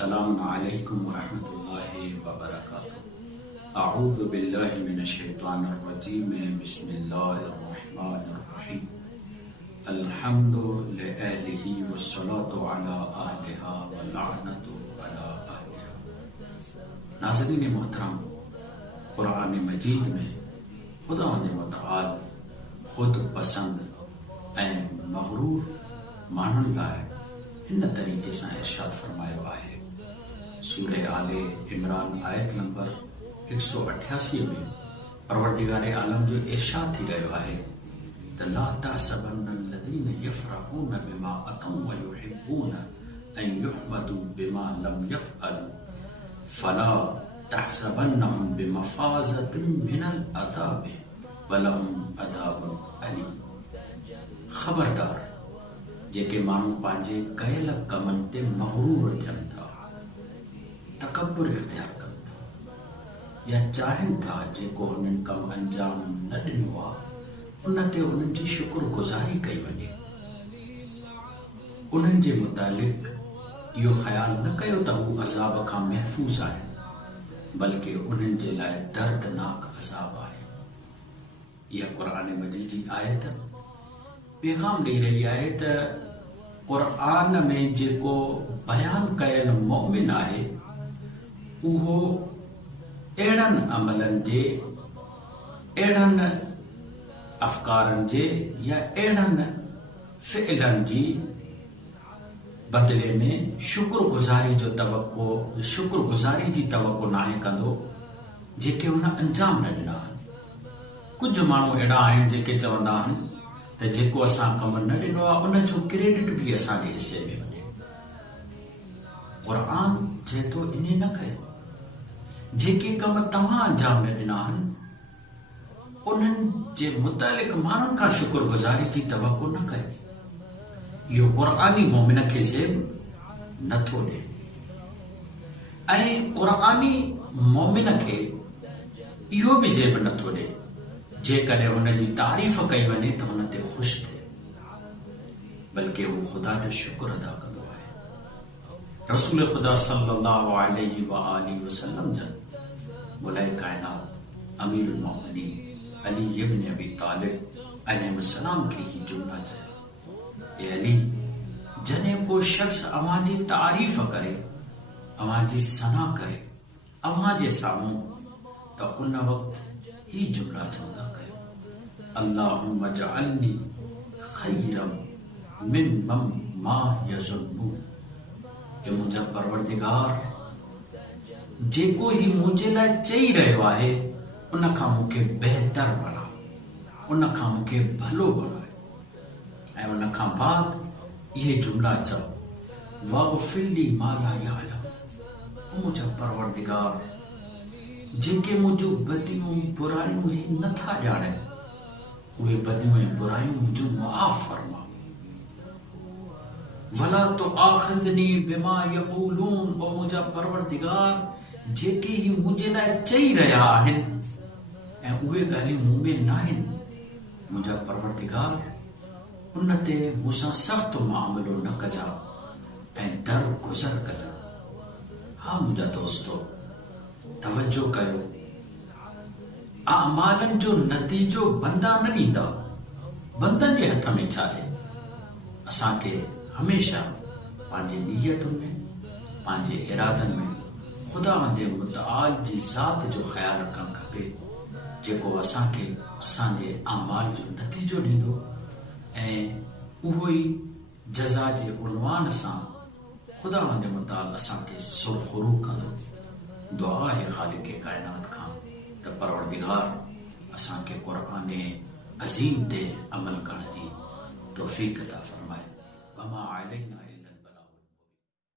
अस्सलामु अलैकुम वरहमतुल्लाहि वबरकातुहू। अऊज़ु बिल्लाहि मिनश शैतानिर रजीम। बिस्मिल्लाहिर रहमानिर रहीम। अल्हम्दु लिअहलिही वस्सलातु अला अहलिहा वल्लअनतु अला अहलिहा। नाज़रीन मोहतरम, कुरान मजीद में खुदावंद मुतआल खुद पसंद ऐं मग़रूर माण्हुनि लाइ इन तरीक़े सां इरशाद फरमायो आहे। सूरह आले इमरान आयत नंबर 188 में परवरदिगार आलम जो इरशाद थी रहियो आहे त ला तहसबन्न अल्लज़ीन यफ़रहून बिमा अतौ व युहिब्बून अन युहमदू बिमा लम यफ़अलू फला तहसबन्नहुम बिमफ़ाज़तिन मिनल अज़ाब व लहुम अज़ाबुन अलीम। ख़बरदार, जेके माण्हू पंहिंजे कयल कमनि ते मग़रूर थियनि था, तकब्बुर इख्तियार कनि था, या चाहिनि था जेको हुननि कमु अंजाम न ॾिनो आहे उन ते उन्हनि जी शुक्रगुज़ारी कई वञे, उन्हनि जे मुतालिक़ इहो ख़्यालु न कयो त हू अज़ाब खां महफ़ूज़ आहिनि, बल्कि उन्हनि जे लाइ दर्दनाक अज़ाब आहे। इहा क़ुरान मजीद जी आयत पैगाम ॾेई रही आहे त क़ुरान में जेको बयान कयल मोमिन आहे उहो अहिड़नि अमलनि जे, अहिड़नि अफ़कारनि जे या अहिड़नि फ़िइलनि जी बदिले में शुक्रगुज़ारी जी तवक़्क़ो नाहे कंदो जेके हुन अंजाम न ॾिना आहिनि। कुझु माण्हू अहिड़ा आहिनि जेके चवंदा आहिनि त जेको असां कमु न ॾिनो आहे उन जो क्रेडिट बि असांजे हिसे में वञे। क़ुरान चए थो ईअं न कयो। जेके कम तव्हां अंजाम न ॾिना आहिनि उन्हनि जे मुतालिक़ माण्हुनि खां शुक्रगुज़ारी जी तवक़्क़ो न कयो। इहो क़ुरानी मोमिन खे ज़ेब नथो ॾे ऐं क़ुरानी मोमिन खे इहो बि ज़ेब नथो ॾे जेकॾहिं हुनजी तारीफ़ कई वञे त हुन ते ख़ुशि थिए, बल्कि हू ख़ुदा जो शुक्र अदा कंदो आहे। रसूल ख़ुदा सल्लल्लाहु अलैहि व आलिहि वसल्लम जन मुलाए काइनात अमीरुल मोमिनीन अली इब्न अबी तालिब अलैहिस्सलाम खे ही जुमला चया, ए अली, जॾहिं को शख़्स अव्हां जी तारीफ़ करे, अव्हां जी सना करे अव्हां जे साम्हूं, त उन वक़्तु ही जुमला चवंदा कयो, अल्लाहुम्मा जअलनी खैरम मिम्मा यज़ुन्नून। ए मुंहिंजा परवरदिगार, जेको ही मुंहिंजे लाइ चई रहियो आहे उन खां मूंखे बहितर बणा, उन खां मूंखे भलो बणाए। ऐं उन खां बाद इहे जुमला चओ, वग़फ़िर ली मा ला यअलम। मुंहिंजा परवरदिगार, जेके मुंहिंजूं बदियूं बुरायूं ही नथा ॼाणनि उहे बदियूं ऐं बुरायूं मुंहिंजूं मुआफ़ फरमा। वला तुआख़िज़नी बिमा यक़ूलून। ओ मुंहिंजा परवरदिगार, जेके ही मुंहिंजे लाइ चई रहिया आहिनि ऐं उहे ॻाल्हियूं मूं में न आहिनि, मुंहिंजा परवरदिगार उन ते मूंसां सख़्तु मुआमिलो न कजा ऐं दरगुज़र कजा। हा मुंहिंजा दोस्तो, तवज्जो कयो, आमालनि जो नतीजो बंदा न ॾींदा, बंदनि जे हथ में छा आहे। असांखे हमेशह पंहिंजी नीयतुनि में, पंहिंजे इरादनि में ख़ुदावंद मुतआल जी ज़ात जो ख़्यालु रखणु खपे, जेको असांखे असांजे आमाल जो नतीजो ॾींदो ऐं उहो ई जज़ा जे उनवान सां ख़ुदावंद मुतआल असांखे सुरख़ुरू कंदो। दुआ है ख़ालिक़ कायनात खां त परवरदिगार असांखे क़ुरान अज़ीम ते अमल करण जी तौफ़ीक़ अता फ़रमाए। वमा अलैना